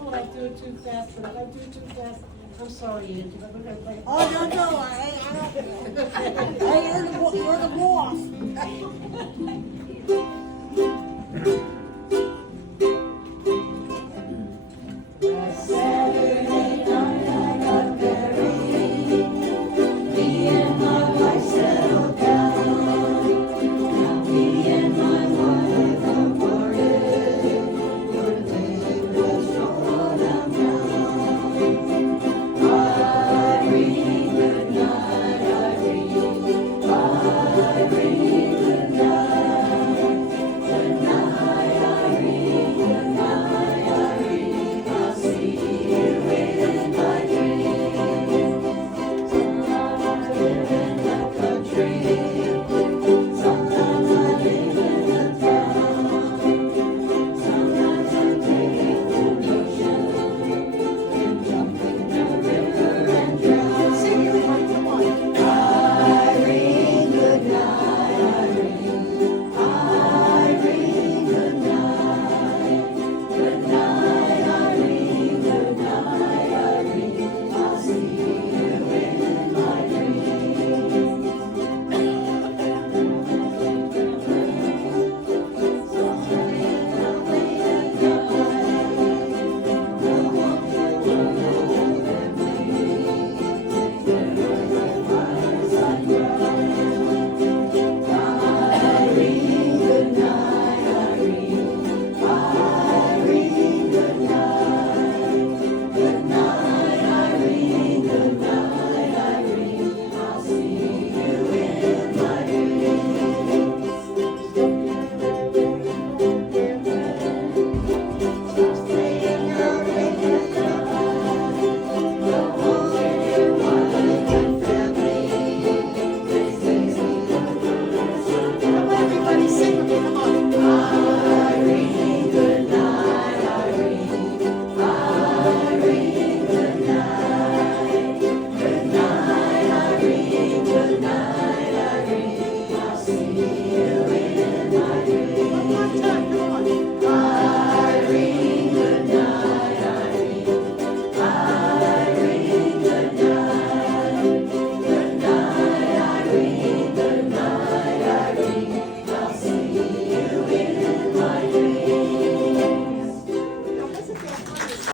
told I'd do it too fast, but if I do it too fast, I'm sorry, Angie, but we're gonna play it. Oh, no, I don't care. Hey, you're the boss.